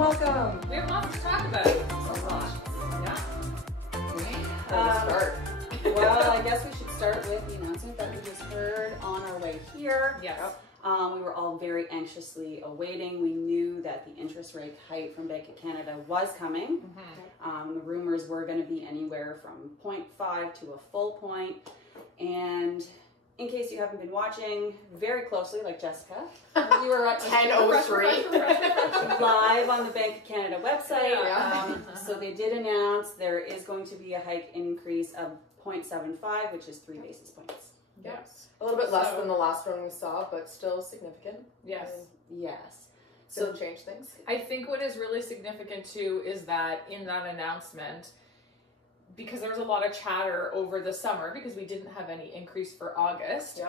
welcome. We have lots to talk about. So much. Yeah. Where to start? Well, I guess we should start with the announcement that we just heard on our way here. Yes. We were all very anxiously awaiting. We knew that the interest rate hike from Bank of Canada was coming. The rumors were going to be anywhere from 0.5 to a full point. And in case you haven't been watching very closely, like Jessica, you were at 10:03 live on the Bank of Canada website. Yeah. So they did announce there is going to be a hike increase of 0.75, which is 3 basis points. Yes. A little bit less than the last one we saw, but still significant. Yes. Yes. So change things. I think what is really significant too is that in that announcement, because there was a lot of chatter over the summer because we didn't have any increase for August,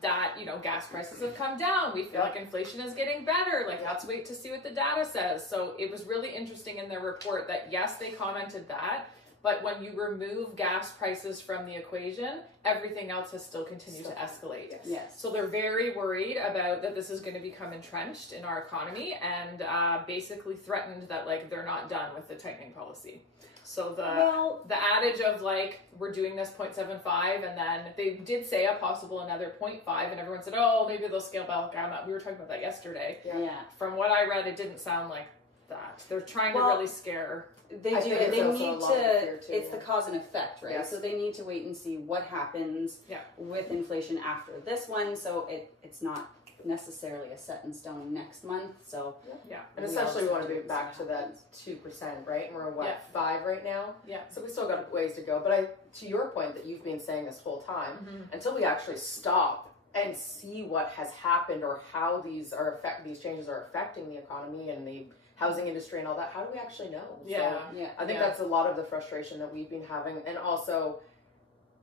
that, you know, gas prices have come down. We feel like inflation is getting better. Like, let's wait to see what the data says. So it was really interesting in their report that, yes, they commented that, but when you remove gas prices from the equation, everything else has still continued to escalate. Yes. So they're very worried about that this is going to become entrenched in our economy, and basically threatened that, like, they're not done with the tightening policy. So the adage of, like, we're doing this 0.75, and then they did say a possible another 0.5, and everyone said, oh, maybe they'll scale back down. We were talking about that yesterday. Yeah. From what I read, it didn't sound like that. They're trying to really scare. They do. They need to. It's the cause and effect, right? Yes. So they need to wait and see what happens with inflation after this one. So it's not necessarily a set in stone next month. So and essentially we want to be back to that 2%, right? And we're at 5 right now. Yeah. So we still got ways to go. But to your point that you've been saying this whole time, until we actually stop and see what has happened or how these changes are affecting the economy and the housing industry and all that, how do we actually know? So I think that's a lot of the frustration that we've been having. And also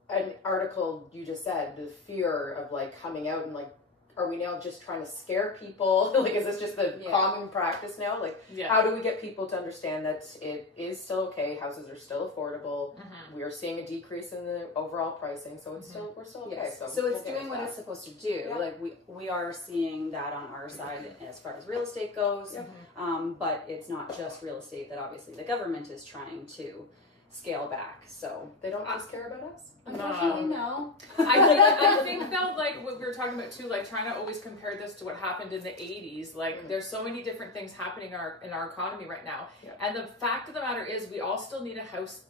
an article you just said, the fear of, like, coming out and, like, are we now just trying to scare people? Like, is this just the common practice now? Like, how do we get people to understand that it is still okay? Houses are still affordable. We are seeing a decrease in the overall pricing, so it's still, we're still okay. So it's doing what it's supposed to do. Like, we are seeing that on our side as far as real estate goes. But it's not just real estate that obviously the government is trying to scale back. So they don't just care about us? Unfortunately, no. I think though, like what we were talking about too, like trying to always compare this to what happened in the 80s. Like there's so many different things happening in our economy right now. And the fact of the matter is we all still need a house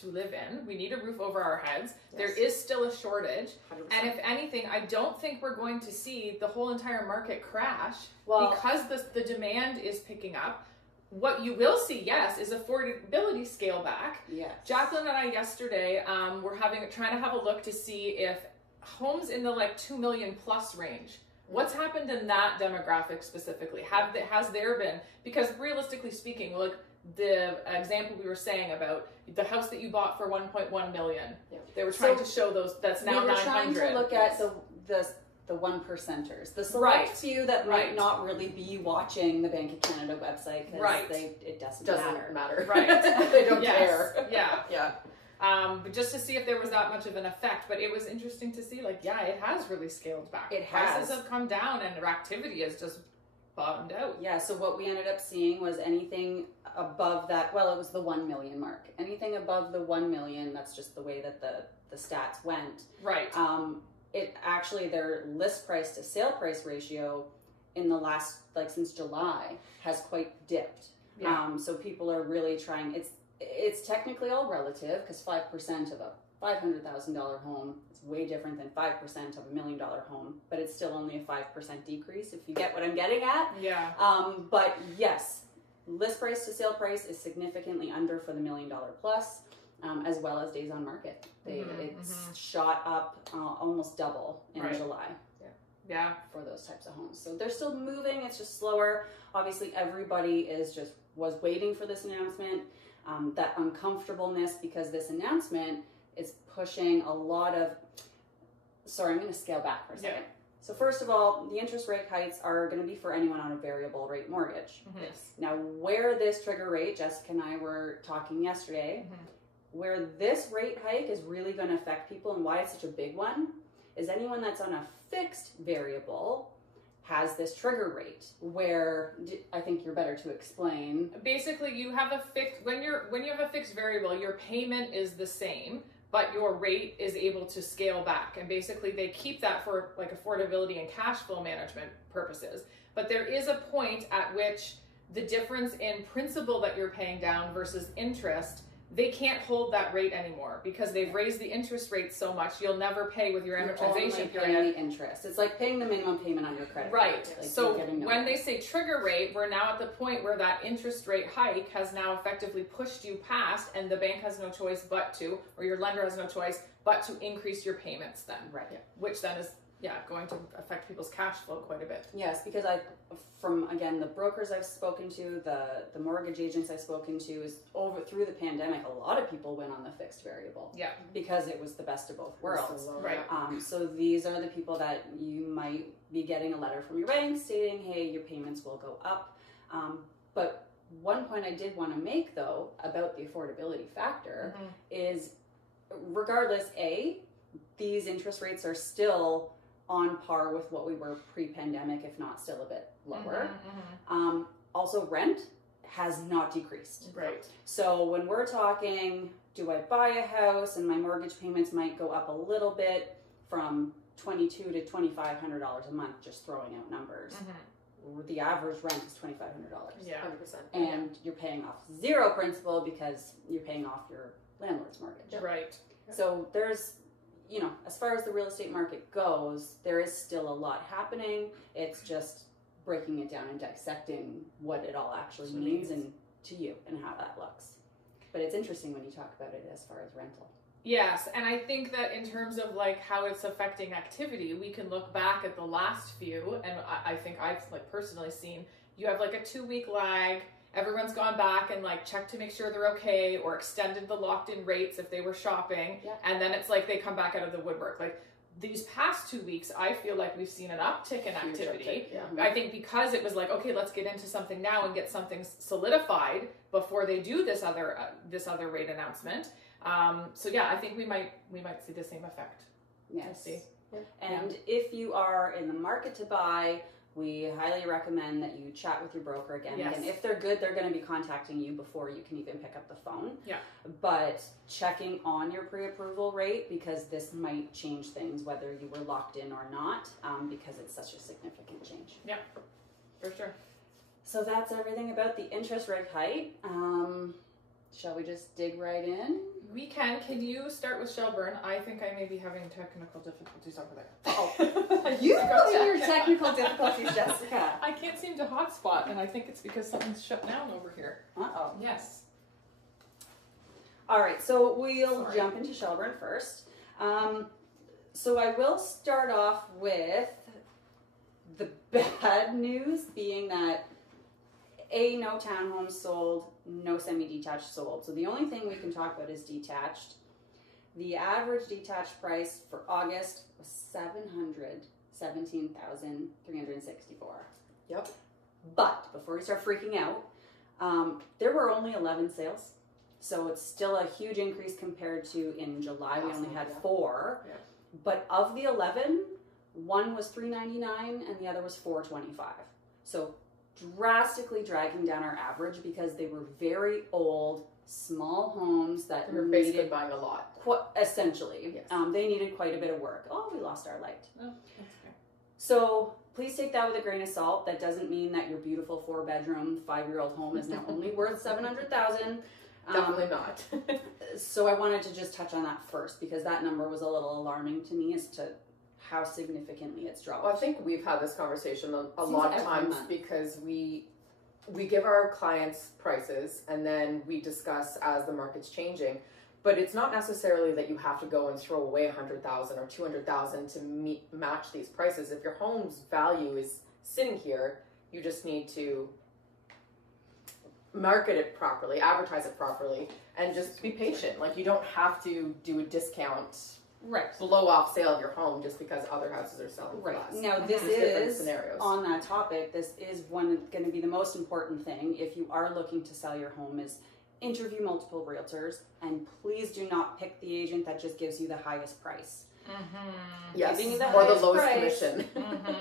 to live in. We need a roof over our heads. There is still a shortage. 100%. And if anything, I don't think we're going to see the whole entire market crash because the demand is picking up. What you will see, is affordability scale back. Jacqueline and I yesterday were trying to have a look to see if homes in the like 2 million plus range, what's happened in that demographic specifically? Has there been, because realistically speaking, like the example we were saying about the house that you bought for 1.1 million, they were trying to show those, that's now 900. We were trying to look at the 1%ers, the select few that might not really be watching the Bank of Canada website because it doesn't matter. Right. They don't care. But just to see if there was that much of an effect. But it was interesting to see, like, it has really scaled back. Prices have come down and activity has just bottomed out. Yeah, so what we ended up seing was anything above that, well, it was the 1 million mark. Anything above the 1 million, that's just the way that the stats went. Right. It actually, their list price to sale price ratio in the last, like since July, has quite dipped. So people are really trying, it's technically all relative because 5% of a $500,000 home is way different than 5% of $1 million home, but it's still only a 5% decrease if you get what I'm getting at. But yes, list price to sale price is significantly under for the $1 million plus. As well as days on market. It's shot up almost double in July. For those types of homes. So they're still moving, it's just slower. Obviously everybody was waiting for this announcement. That uncomfortableness because this announcement is pushing a lot of, sorry, I'm going to scale back for a second. So first of all, the interest rate hikes are going to be for anyone on a variable rate mortgage. Now where this trigger rate, Jessica and I were talking yesterday, where this rate hike is really going to affect people and why it's such a big one is anyone that's on a fixed variable has this trigger rate where I think you're better to explain. Basically, you have a fixed when you have a fixed variable, your payment is the same, but your rate is able to scale back. And basically, they keep that for like affordability and cash flow management purposes. But there is a point at which the difference in principal that you're paying down versus interest, they can't hold that rate anymore because they've raised the interest rate so much. You'll never pay with your amortization period. Paying the interest. It's like paying the minimum payment on your credit card. Right. Like So when they say trigger rate, we're now at the point where that interest rate hike has now effectively pushed you past, and the bank has no choice but to, or your lender has no choice but to increase your payments then. Right. Yeah. Which then is going to affect people's cash flow quite a bit. Yes, because again, the brokers I've spoken to, the mortgage agents I've spoken to, is through the pandemic, a lot of people went on the fixed variable. Yeah. Because it was the best of both worlds. Right. So these are the people that you might be getting a letter from your bank stating, hey, your payments will go up. But one point I did want to make, though, about the affordability factor is, regardless, these interest rates are still on par with what we were pre-pandemic, if not still a bit lower. Also, rent has not decreased. Right. So when we're talking, do I buy a house and my mortgage payments might go up a little bit from $2,200 to $2,500 a month, just throwing out numbers. The average rent is $2,500. Yeah, 100%. And you're paying off zero principal because you're paying off your landlord's mortgage. Right. So there's, as far as the real estate market goes, there is still a lot happening. It's just breaking it down and dissecting what it all actually means and to you and how that looks. But it's interesting when you talk about it as far as rental. Yes, and I think that in terms of like how it's affecting activity, we can look back at the last few, and I think I've like personally seen you have like a 2-week lag. Everyone's gone back and like checked to make sure they're okay, or extended the locked-in rates if they were shopping, and then it's like they come back out of the woodwork. Like these past 2 weeks, I feel like we've seen an uptick in activity. I think because it was like, okay, let's get into something now and get something solidified before they do this other rate announcement. So yeah, I think we might see the same effect. Yes. We'll see. And if you are in the market to buy, we highly recommend that you chat with your broker again. Yes. And if they're good, they're going to be contacting you before you can even pick up the phone. Yeah. But checking on your pre-approval rate, because this might change things whether you were locked in or not, because it's such a significant change. Yeah, for sure. So that's everything about the interest rate hike. Shall we just dig right in? We can. Can you start with Shelburne? I think I may be having technical difficulties over there. Oh, you and your technical difficulties, Jessica. I can't seem to hotspot, and I think it's because something's shut down over here. Uh-oh. Yes. All right, so we'll jump into Shelburne first. So I will start off with the bad news being that no townhomes sold, no semi-detached sold. So the only thing we can talk about is detached. The average detached price for August was $717,364. Yep. But before we start freaking out, there were only 11 sales. So it's still a huge increase compared to in July. We only had 4. Yeah. But of the 11, one was $399 and the other was $425. So drastically dragging down our average because they were very old, small homes that were basically buying a lot. Essentially. Yes. They needed quite a bit of work. Oh, we lost our light. Oh, that's okay. So please take that with a grain of salt. That doesn't mean that your beautiful 4-bedroom, 5-year-old home is now only worth $700,000. Definitely not. So I wanted to just touch on that first because that number was a little alarming to me as to how significantly it's dropped. Well, I think we've had this conversation a lot of times because we give our clients prices and then we discuss as the market's changing. But it's not necessarily that you have to go and throw away $100,000 or $200,000 to match these prices. If your home's value is sitting here, you just need to market it properly, advertise it properly, and just be patient. Like you don't have to do a discount. Right. Blow off sale of your home just because other houses are selling for less. Now this is, on that topic, this is going to be the most important thing if you are looking to sell your home is interview multiple realtors and please do not pick the agent that just gives you the highest price. Yes, Giving you the or the highest lowest price, commission.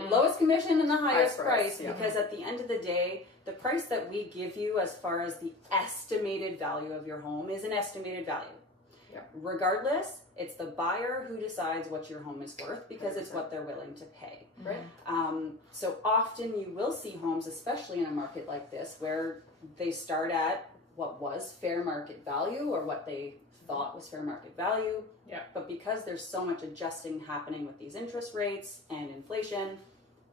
lowest commission and the highest price, yeah. because at the end of the day, the price that we give you as far as the estimated value of your home is an estimated value. Yeah. Regardless, it's the buyer who decides what your home is worth because it's what they're willing to pay. Right. So often you will see homes, especially in a market like this, where they start at what was fair market value or what they thought was fair market value. Yeah. But because there's so much adjusting happening with these interest rates and inflation,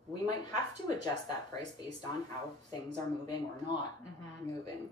we might have to adjust that price based on how things are moving or not moving.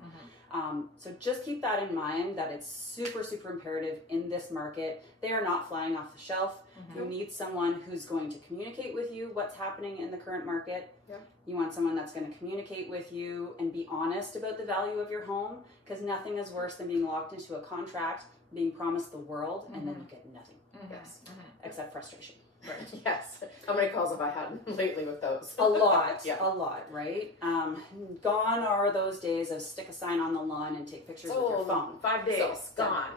So just keep that in mind, that it's super, super imperative in this market. They are not flying off the shelf. You need someone who's going to communicate with you what's happening in the current market. Yeah. You want someone that's going to communicate with you and be honest about the value of your home, because nothing is worse than being locked into a contract, being promised the world, and then you get nothing. Yes. Except frustration. Right. Yes. How many calls have I had lately with those? A lot. Yeah. A lot, right? Gone are those days of stick a sign on the lawn and take pictures with your phone. 5 days. So,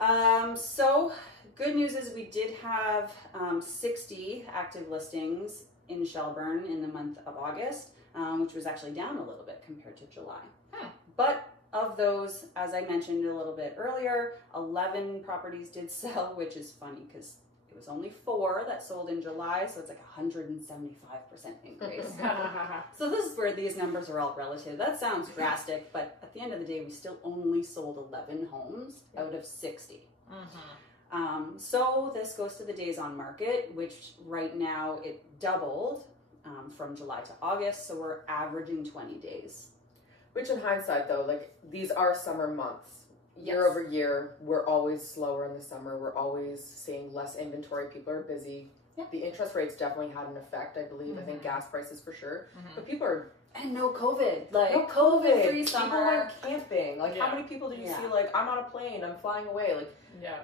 gone. So good news is we did have 60 active listings in Shelburne in the month of August, which was actually down a little bit compared to July. But of those, as I mentioned a little bit earlier, 11 properties did sell, which is funny because it was only 4 that sold in July, so it's like a 175% increase. So this is where these numbers are all relative. That sounds drastic, but at the end of the day, we still only sold 11 homes out of 60. So this goes to the days on market, which right now it doubled from July to August, so we're averaging 20 days. Which in hindsight though, like these are summer months. Year Yes. over year, we're always slower in the summer. We're always seeing less inventory. People are busy. Yeah. The interest rates definitely had an effect, I believe. I think gas prices for sure. But people are... And no COVID. Like, No COVID. free People summer. went camping. Like, Yeah. how many people did you Yeah. see, like, I'm on a plane, I'm flying away? Like,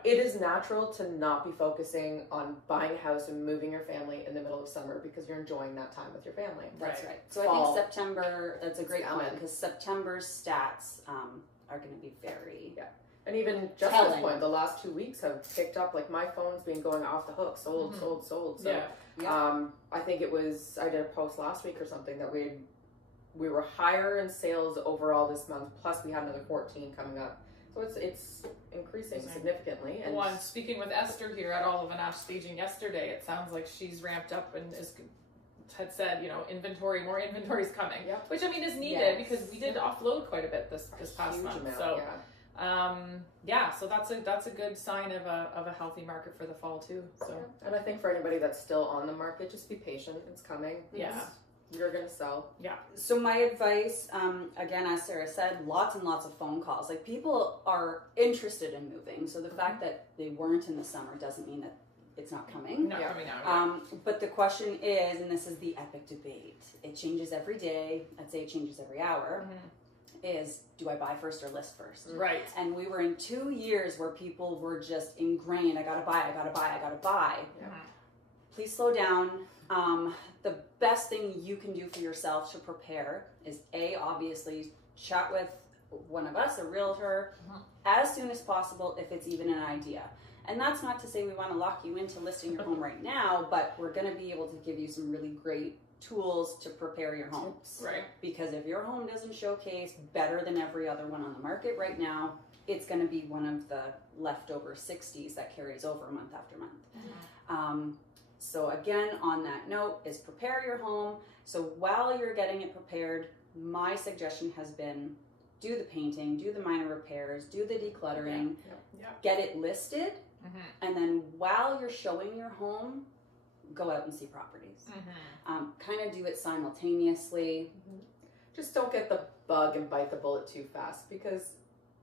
it is natural to not be focusing on buying a house and moving your family in the middle of summer because you're enjoying that time with your family. That's Right. right. So Fall. I think September, that's a great It's point, coming. because September's stats are going to be very... And even Justin's Telling. point, the last 2 weeks have picked up, like, my phone's been going off the hook, sold. So, I think it was, I did a post last week or something that we were higher in sales overall this month, plus we had another 14 coming up. So it's increasing significantly. And Well, and speaking with Esther here at Olive and Ash staging yesterday, it sounds like she's ramped up and had said, more inventory's coming. Yeah. Which I mean is needed Yes. because we did offload quite a bit this past huge month. amount, So yeah. so that's a good sign of a healthy market for the fall too. So And I think for anybody that's still on the market, just be patient. It's coming. Yeah. You're going to sell. So my advice, again, as Sarah said, lots and lots of phone calls. Like, people are interested in moving. So the fact that they weren't in the summer doesn't mean that it's not coming. not coming out. But the question is, and this is the epic debate, it changes every day, I'd say it changes every hour, is, do I buy first or list first? Right. And we were in 2 years where people were just ingrained, I gotta buy. Yeah. Please slow down. The best thing you can do for yourself to prepare is obviously chat with one of us, a realtor, as soon as possible if it's even an idea. And that's not to say we want to lock you into listing your home right now, but we're going to be able to give you some really great tools to prepare your home. Right. Because if your home doesn't showcase better than every other one on the market right now, it's going to be one of the leftover 60s that carries over month after month. So again, on that note, is prepare your home. So while you're getting it prepared, my suggestion has been do the painting, do the minor repairs, do the decluttering, get it listed, and then while you're showing your home, go out and see properties. Kind of do it simultaneously. Just don't get the bug and bite the bullet too fast, because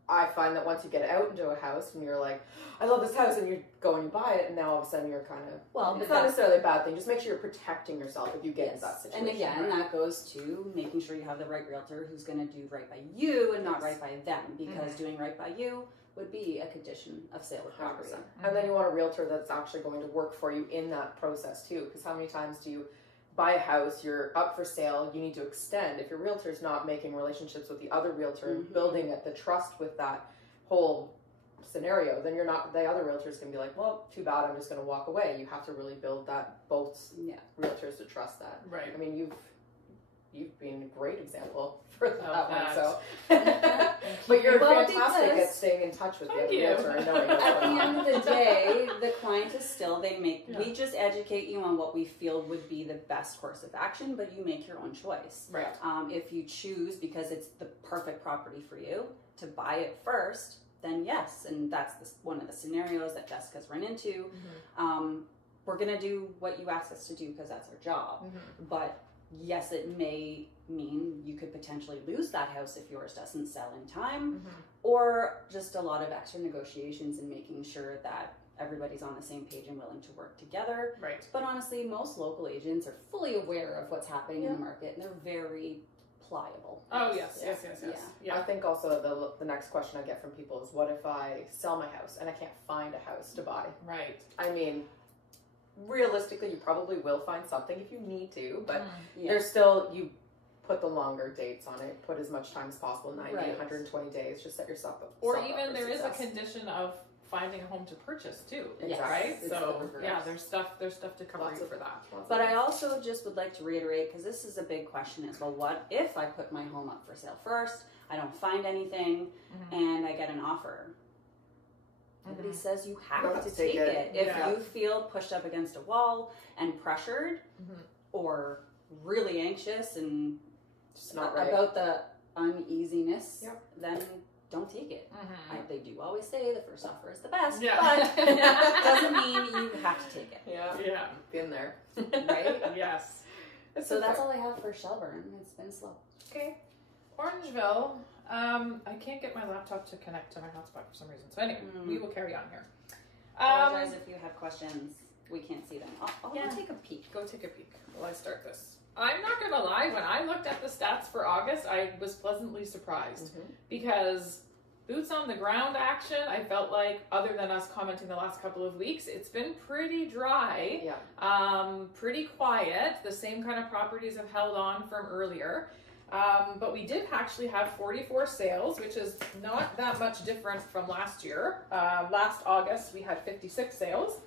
I find that once you get out into a house and you're like, I love this house, and you go and you buy it, and now all of a sudden you're kind of, it's not necessarily a bad thing. Just make sure you're protecting yourself if you get into that situation. And again, that goes to making sure you have the right realtor who's going to do right by you and not right by them, because doing right by you would be a condition of sale of property. 100%. And then you want a realtor that's actually going to work for you in that process too, because how many times do you buy a house, you're up for sale, you need to extend. If your realtor's not making relationships with the other realtor and building the trust with that whole scenario, then you're not, the other realtors can be like, well, too bad, I'm just going to walk away. You have to really build that both realtors to trust that. Right. I mean, you've been a great example for that one. that. So, but you're Well, fantastic because- at staying in touch with the Thank other you. realtor and knowing what's At going the on. end of the day, the client is still, Yeah. we just educate you on what we feel would be the best course of action, but you make your own choice. Right. If you choose, because it's the perfect property for you, to buy it first, then yes, and that's one of the scenarios that Jessica's run into. We're going to do what you ask us to do because that's our job. But yes, it may mean you could potentially lose that house if yours doesn't sell in time, or just a lot of extra negotiations and making sure that everybody's on the same page and willing to work together. Right. But honestly, most local agents are fully aware of what's happening in the market, and they're very pliable. Oh, yes. Yeah. I think also the next question I get from people is, what if I sell my house and I can't find a house to buy? Right. I mean, realistically, you probably will find something if you need to, but there's still, you put the longer dates on it, put as much time as possible, 90, 120 days, just set yourself up. Or yourself up even for there is a success. condition of finding a home to purchase too, Yes. right? It's So the reverse. yeah, there's stuff to cover Lots you of- for that. But I also just would like to reiterate, because this is a big question as well, what if I put my home up for sale first, I don't find anything, and I get an offer? Nobody says you have to take it. If you feel pushed up against a wall and pressured, or really anxious and Just not right. about the uneasiness, then don't take it. They do always say the first offer is the best, but doesn't mean you have to take it. Yeah. Been there. Right? Yes. So that's all I have for Shelburne. It's been slow. Okay. Orangeville. I can't get my laptop to connect to my hotspot for some reason. So anyway, we will carry on here. Apologize if you have questions. We can't see them. I'll take a peek. Go take a peek while I start this. I'm not going to lie, when I looked at the stats for August, I was pleasantly surprised because boots on the ground action, I felt like, other than us commenting the last couple of weeks, it's been pretty dry, pretty quiet. The same kind of properties have held on from earlier. But we did actually have 44 sales, which is not that much different from last year. Last August, we had 56 sales,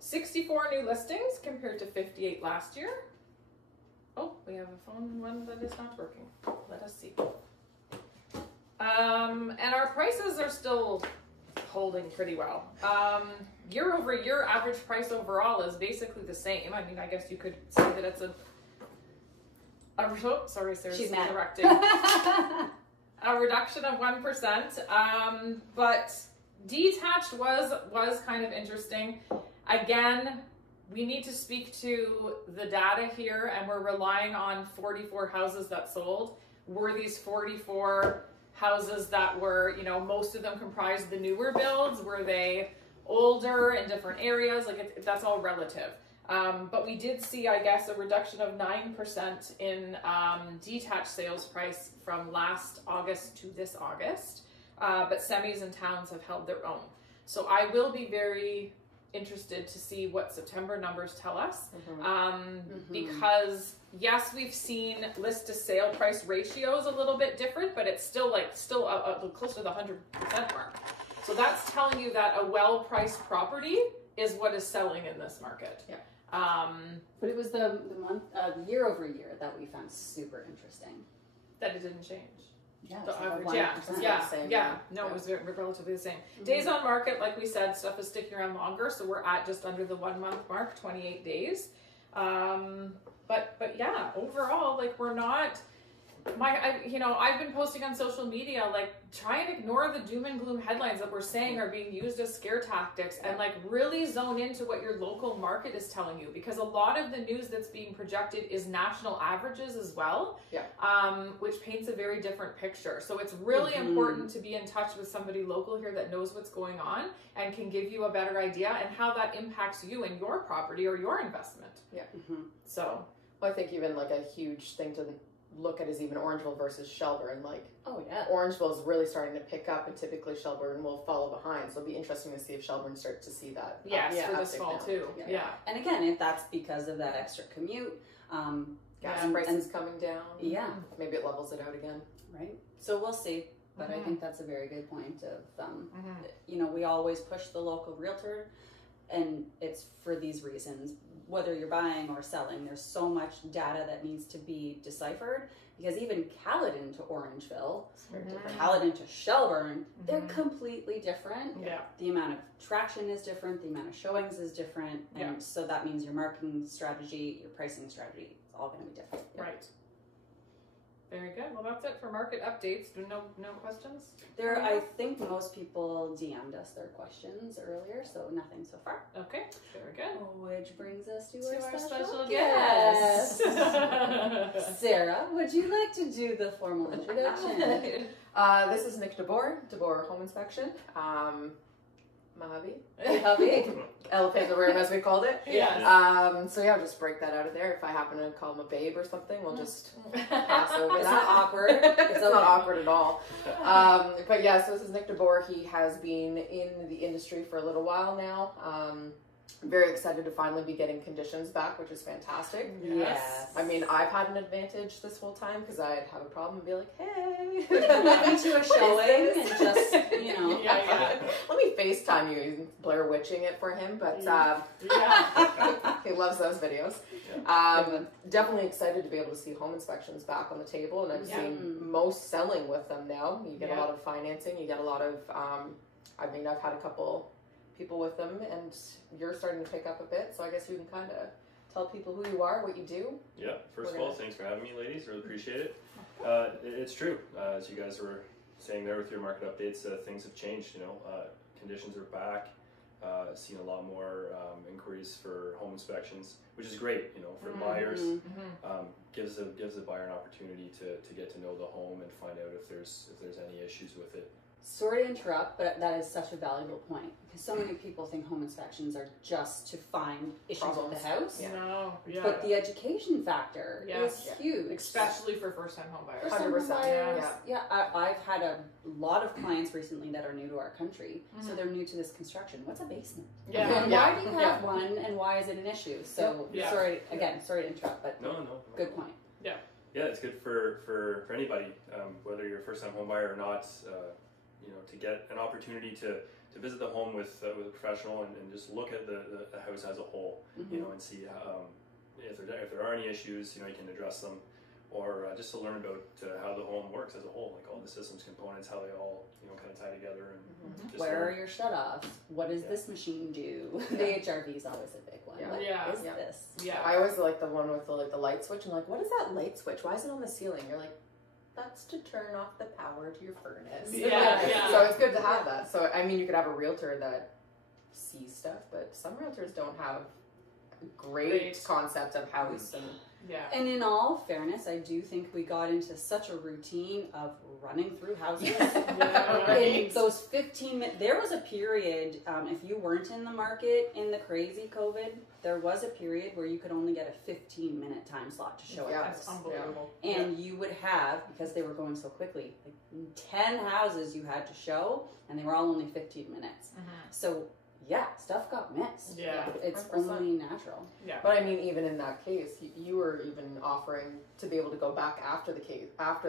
64 new listings compared to 58 last year. Oh, we have a phone one that is not working. Let us see. And our prices are still holding pretty well. Year over year, average price overall is basically the same. I mean, I guess you could say that it's sorry, Sarah's interrupting. A reduction of 1%. But detached was kind of interesting. Again, we need to speak to the data here, and we're relying on 44 houses that sold. Were these 44 houses that were, most of them comprised the newer builds? Were they older in different areas? Like, that's all relative. But we did see, I guess, a reduction of 9% in detached sales price from last August to this August. But semis and towns have held their own. So I will be very interested to see what September numbers tell us. Because yes, we've seen list to sale price ratios a little bit different, but it's still close to the 100% mark. So that's telling you that a well-priced property is what is selling in this market. But it was the month year over year that we found super interesting. That it didn't change. Yeah, The it's like average, 1%. No, it was relatively the same. Days on market, like we said, stuff is sticking around longer, so we're at just under the 1 month mark, 28 days. But yeah, overall, like, we're not. I've been posting on social media, like, try and ignore the doom and gloom headlines that we're saying are being used as scare tactics, and like really zone into what your local market is telling you, because a lot of the news that's being projected is national averages as well, which paints a very different picture. So it's really important to be in touch with somebody local here that knows what's going on and can give you a better idea and how that impacts you and your property or your investment. So I think even like a huge thing to look at is even Orangeville versus Shelburne. Like, Orangeville is really starting to pick up, and typically Shelburne will follow behind. So it'll be interesting to see if Shelburne starts to see that. For this fall too. And again, if that's because of that extra commute, gas prices coming down. Maybe it levels it out again. Right. So we'll see. But I think that's a very good point of, we always push the local realtor, and it's for these reasons. whether you're buying or selling, there's so much data that needs to be deciphered, because even Caledon to Orangeville, Caledon to Shelburne, they're completely different. Yeah. The amount of traction is different, the amount of showings is different, and so that means your marketing strategy, your pricing strategy, is all going to be different. Right. Very good. Well, that's it for market updates. No questions? I think most people DM'd us their questions earlier, so nothing so far. Okay, very good. Which brings us to our special special guest. guest. Sarah, would you like to do the formal introduction? This is 𝔹𝕚𝕚𝕟𝕚 Home Inspection. My hubby. 𝔹𝕚𝕚𝕟𝕚, as we called it. Yes. So yeah, I'll just break that out of there. If I happen to call him a babe or something, we'll just pass over It's that. not awkward. It's not awkward at all. But yeah, so this is DeBoer. He has been in the industry for a little while now. I'm very excited to finally be getting conditions back, which is fantastic. Yes. I mean, I've had an advantage this whole time because I'd have a problem and be like, hey. Let me to a showing and just, you know. Let me FaceTime you. He's Blair Witching it for him, but he loves those videos. Definitely excited to be able to see home inspections back on the table, and I've seen most selling with them now. You get a lot of financing, you get a lot of, I've had a couple people with them, and you're starting to pick up a bit, so I guess you can kind of tell people who you are, what you do. Yeah, first of all, thanks for having me, ladies. Really appreciate it. It's true. As you guys were saying there with your market updates, things have changed. Conditions are back. Seen a lot more inquiries for home inspections, which is great. For buyers, gives the buyer an opportunity to get to know the home and find out if there's any issues with it. Sorry to interrupt, but that is such a valuable point, because so many people think home inspections are just to find issues with the house. No, but the education factor is huge, especially for first-time home buyers. 100%. I've had a lot of clients recently that are new to our country, so they're new to this construction. What's a basement? And why do you have one, and why is it an issue? So sorry to interrupt, but no. Good point. Yeah, it's good for anybody, whether you're a first-time home buyer or not. To get an opportunity to visit the home with a professional and just look at the house as a whole, and see if there are any issues, you can address them, or just to learn about how the home works as a whole, like all the systems components, how they all kind of tie together. And just where are your shut-offs? What does this machine do? The HRV is always a big one. What is this? I always like the one with the light switch. I'm like, what is that light switch? Why is it on the ceiling? You're like, that's to turn off the power to your furnace. So it's good to have that. So, I mean, you could have a realtor that sees stuff, but some realtors don't have great concept of house. And in all fairness, I do think we got into such a routine of running through houses. In those 15 minutes, there was a period, if you weren't in the market in the crazy COVID, there was a period where you could only get a 15-minute time slot to show a house. That's unbelievable. And you would have, because they were going so quickly, like 10 houses you had to show, and they were all only 15 minutes. So stuff got missed. It's 100%. Only natural. But I mean, even in that case, you were even offering to be able to go back after the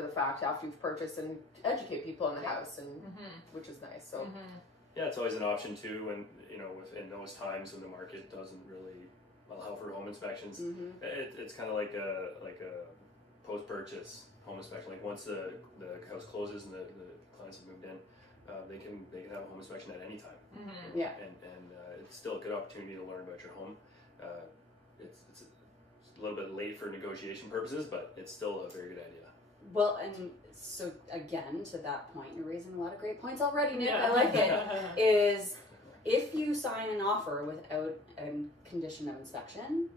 fact, after you've purchased, and educate people in the house, and which is nice. So it's always an option too, and in those times when the market doesn't really allow for home inspections, it's kind of like a post-purchase home inspection. Like once the house closes and the clients have moved in, they can have a home inspection at any time. And it's still a good opportunity to learn about your home. It's a little bit late for negotiation purposes, but it's still a very good idea. Well, and so again, to that point, you're raising a lot of great points already, Nick. I like it. Is if you sign an offer without a condition of inspection,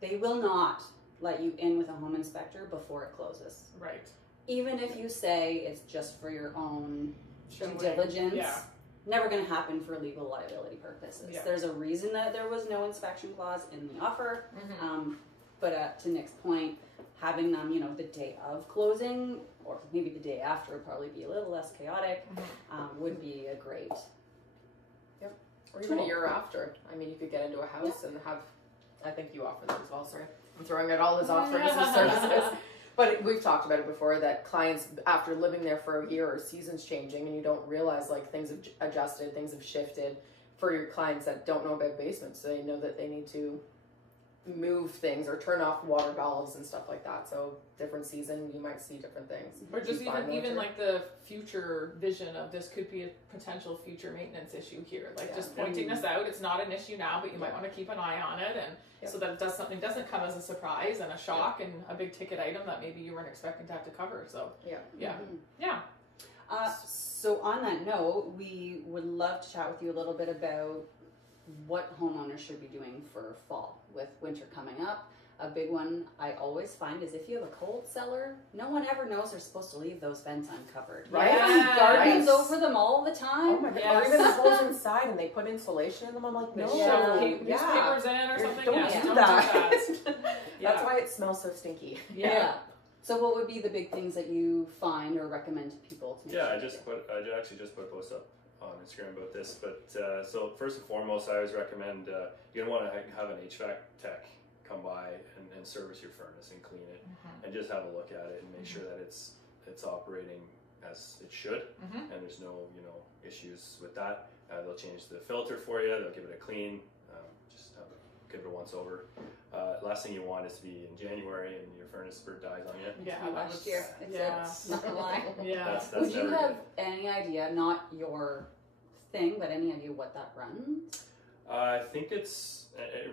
they will not let you in with a home inspector before it closes. Right. Even if you say it's just for your own due diligence, never going to happen for legal liability purposes. There's a reason that there was no inspection clause in the offer. But to Nick's point, having them, the day of closing, or maybe the day after, would probably be a little less chaotic, would be a great. Or even a year after. I mean, you could get into a house and have, I think you offer that as well, sorry. I'm throwing out all his offerings and services. But we've talked about it before, that clients, after living there for a year, or seasons changing, and you don't realize things have adjusted, things have shifted, for your clients that don't know about basements, so they know that they need to move things or turn off water valves and stuff like that. So different season, you might see different things. Or just even like the future vision of this could be a potential future maintenance issue here. Like just pointing this out. It's not an issue now, but you might want to keep an eye on it, and so that it something doesn't come as a surprise and a shock and a big ticket item that maybe you weren't expecting to have to cover. So so on that note, we would love to chat with you a little bit about what homeowners should be doing for fall with winter coming up. A big one I always find is if you have a cold cellar, no one ever knows they're supposed to leave those vents uncovered. Right? Yes. Gardens over them all the time. Oh my god! Or even the holes inside, and they put insulation in them. I'm like, no, newspapers in or something. Don't do that. That's why it smells so stinky. Yeah. So what would be the big things that you find or recommend to people to make sure I actually just put a post up on Instagram about this, but so first and foremost, I always recommend you're gonna want to have an HVAC tech come by and service your furnace and clean it, and just have a look at it and make sure that it's operating as it should, and there's no issues with that. They'll change the filter for you. They'll give it a clean. Give it a once over. Last thing you want is to be in January and your furnace bird dies on you. Yeah, last year. It's not gonna lie. That's Would you have good. any idea, not your thing, but any idea what that runs? I think it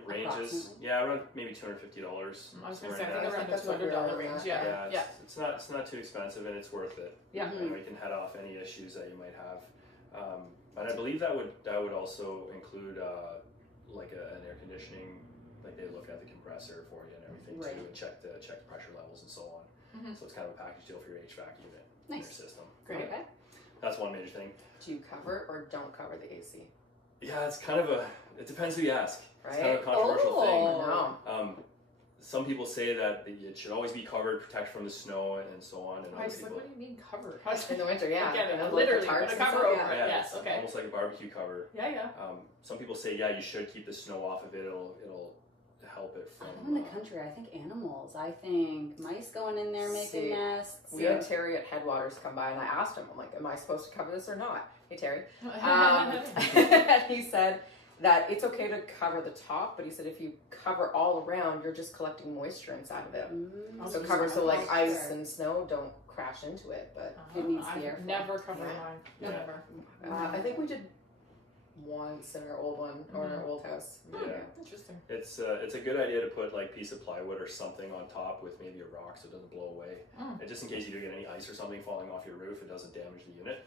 ranges. Around maybe $250. I was gonna say around the $200 range. It's not too expensive, and it's worth it. Yeah, you can head off any issues that you might have. And I believe that would also include like an air conditioning. Like they look at the compressor for you and everything too, and check the pressure levels and so on. So it's kind of a package deal for your HVAC unit in your system. Great. Okay. That's one major thing. Do you cover or don't cover the AC? Yeah, it's kind of it depends who you ask. Right? It's kind of a controversial thing. No. Some people say that it should always be covered, protect from the snow and so on. And I was like, what do you mean covered? In the winter, Literally, put a cover over it. Yes, okay. Almost like a barbecue cover. Yeah. Some people say, you should keep the snow off of it. It'll help it from. I'm in the country. I think animals. I think mice going in there making nests. We had Terry at Headwaters come by, and I asked him, I'm like, am I supposed to cover this or not? Hey, Terry. He said that it's okay to cover the top, but he said if you cover all around, you're just collecting moisture inside of it. So cover, so like ice and snow don't crash into it, but it needs the air. Never covered mine. Never. I think we did once in our old one or in our old house. Interesting. It's a good idea to put like piece of plywood or something on top with maybe a rock so it doesn't blow away, and just in case you do get any ice or something falling off your roof, it doesn't damage the unit.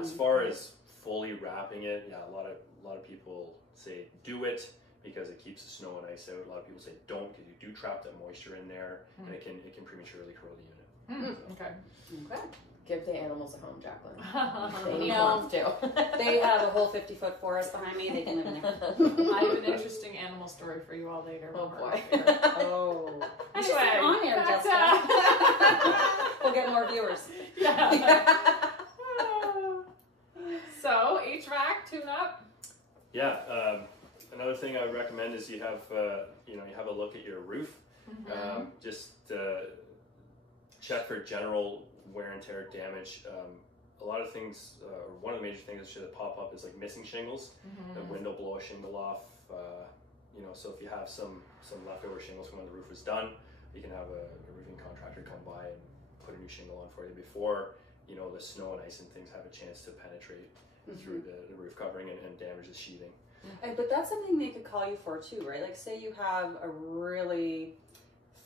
As far as fully wrapping it, a lot of people say do it because it keeps the snow and ice out. A lot of people say don't because you do trap that moisture in there, and it can prematurely corrode the unit. Okay. Give the animals a home, Jacqueline. They need warmth too. They have a whole 50-foot forest behind me. They can live in there. I have an interesting animal story for you all later. Oh boy. Anyway, on here, Jessica. We'll get more viewers. So HVAC tune-up. Another thing I would recommend is you have you have a look at your roof. Just check for general wear and tear damage. A lot of things, or one of the major things that should pop up is like missing shingles. The wind will blow a shingle off. So if you have some leftover shingles from when the roof was done, you can have a roofing contractor come by and put a new shingle on for you before the snow and ice and things have a chance to penetrate through the roof covering and damage the sheathing. But that's something they could call you for too, right? Like say you have a really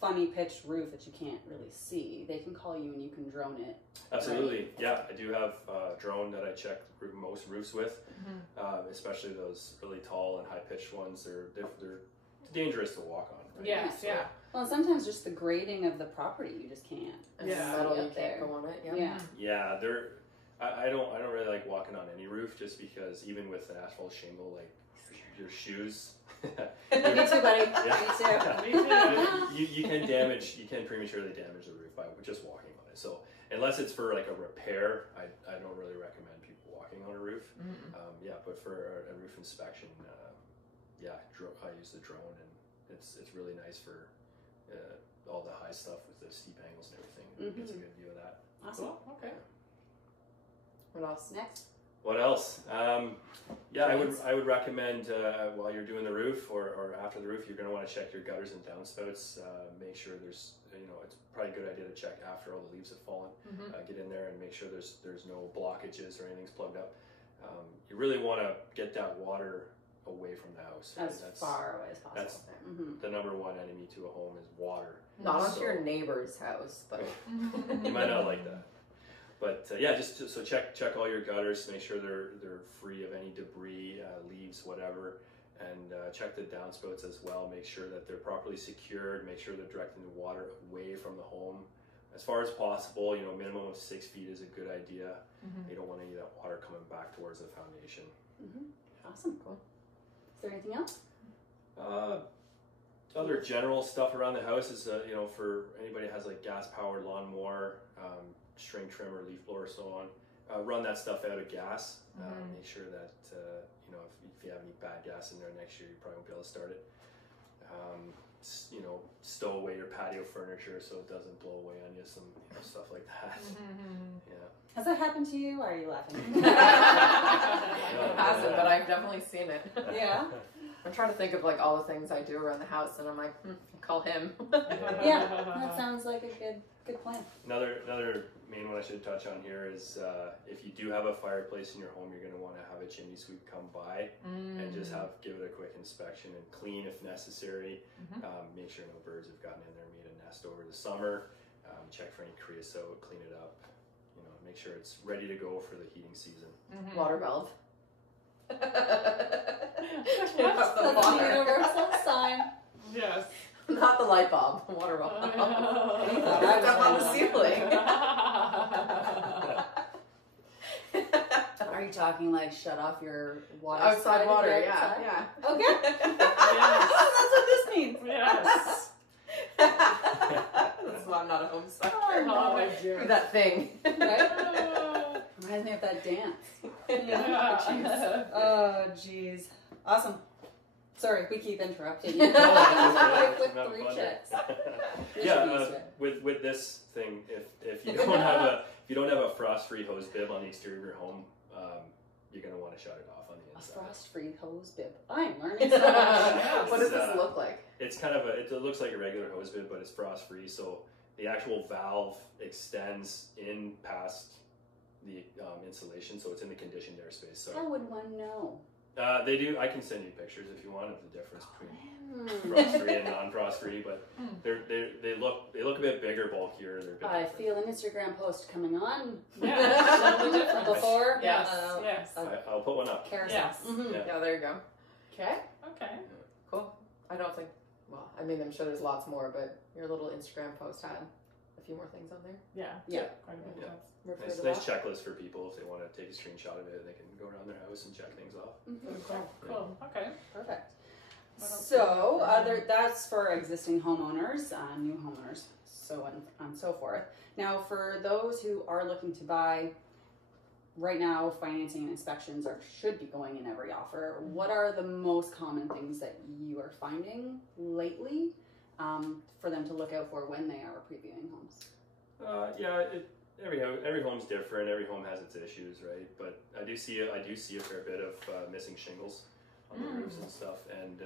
funny pitched roof that you can't really see, they can call you and you can drone it. Absolutely, right? I do have a drone that I check most roofs with, especially those really tall and high pitched ones. They're dangerous to walk on. Right? Well, sometimes just the grading of the property you just can't. And the metal you can't go on it. I don't really like walking on any roof just because even with an asphalt shingle, like your shoes. Me too, buddy. Me too. You can prematurely damage the roof by just walking on it. So unless it's for like a repair, I don't really recommend people walking on a roof. But for a roof inspection, I use the drone, and it's really nice for all the high stuff with the steep angles and everything. It gets a good view of that. Awesome. Cool. Okay. What else? Next. What else? Yeah, I would recommend while you're doing the roof or after the roof, you're going to want to check your gutters and downspouts. Make sure there's, it's probably a good idea to check after all the leaves have fallen. Get in there and make sure there's no blockages or anything's plugged up. You really want to get that water away from the house. As far away as possible. That's the number one enemy to a home is water. Not onto your neighbor's house, but you might not like that. But yeah, so check all your gutters, make sure they're free of any debris, leaves, whatever, and check the downspouts as well. Make sure that they're properly secured. Make sure they're directing the water away from the home as far as possible. Minimum of 6 feet is a good idea. You don't want any of that water coming back towards the foundation. Awesome, cool. Is there anything else? Other general stuff around the house is, for anybody that has like gas-powered lawnmower, string trimmer, leaf blower, so on. Run that stuff out of gas. Make sure that if you have any bad gas in there next year, you probably won't be able to start it. Stow away your patio furniture so it doesn't blow away on you. Some stuff like that. Yeah. Has that happened to you? Or are you laughing? It hasn't, but I've definitely seen it. Yeah. I'm trying to think of like all the things I do around the house, and I'm like, call him. Yeah, that sounds like a good plan. Another main one I should touch on here is if you do have a fireplace in your home, you're going to want to have a chimney sweep come by and just give it a quick inspection and clean if necessary. Make sure no birds have gotten in there and made a nest over the summer. Check for any creosote, clean it up. Make sure it's ready to go for the heating season. Water valve. That's the universal sign. Yes. Not the light bulb, the water bulb. Up on the ceiling. Are you talking like shut off your water? Outside water, yeah. Okay. Yes. That's what this means. Yes. That's why I'm not a home inspector. Oh, Do that thing. Right? Reminds me of that dance. Yeah. Oh, jeez. Awesome. Sorry, we keep interrupting you. With 3 checks. With this thing, if you don't have a frost-free hose bib on the exterior of your home, you're gonna want to shut it off on the inside. A frost-free hose bib. I'm learning so much. What does this look like? It's kind of it looks like a regular hose bib, but it's frost-free. So the actual valve extends in past the insulation, so it's in the conditioned airspace. So how would one know? They do. I can send you pictures if you want of the difference between frost-free and non-frost-free, but they look a bit bigger, bulkier. They're a bit I feel an Instagram post coming on. Yeah, before. Yes, yes. I'll put one up. Carousel. Yes. Yeah, there you go. Okay. Okay. Cool. I don't think. Well, I mean, I'm sure there's lots more, but your little Instagram post had a few more things on there. Yeah. Quite a bit. Yeah. Nice checklist for people if they want to take a screenshot of it. They can go around their house and check things off. Cool. Okay. Perfect. So that's for existing homeowners, new homeowners, so on and so forth. Now, for those who are looking to buy, right now financing and inspections should be going in every offer. What are the most common things that you are finding lately for them to look out for when they are previewing homes? Every home's different. Every home has its issues, right? But I do see a fair bit of missing shingles on the roofs and stuff. And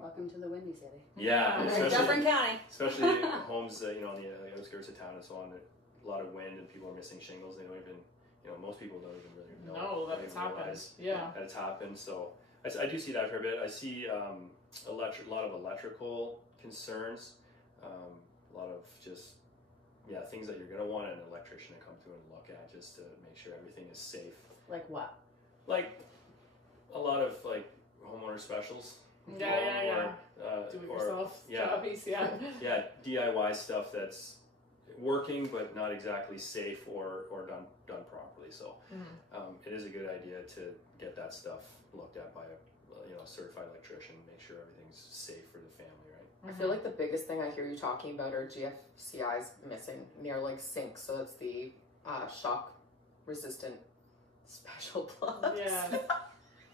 welcome to the Windy City. Yeah, Dufferin County. Especially homes, on the outskirts of town and so on. A lot of wind and people are missing shingles. They don't even, most people don't even really know that it's happened. That it's happened. So I do see that for a bit. I see a lot of electrical concerns, a lot of just things that you're going to want an electrician to come through and look at just to make sure everything is safe. Like what? Like a lot of homeowner specials. Do it yourself jobbies, Yeah, DIY stuff that's working but not exactly safe or done properly. So it is a good idea to get that stuff looked at by a certified electrician, make sure everything's safe for the family, right? I feel like the biggest thing I hear you talking about are GFCIs missing near sinks. So that's the shock resistant special plugs. Yeah.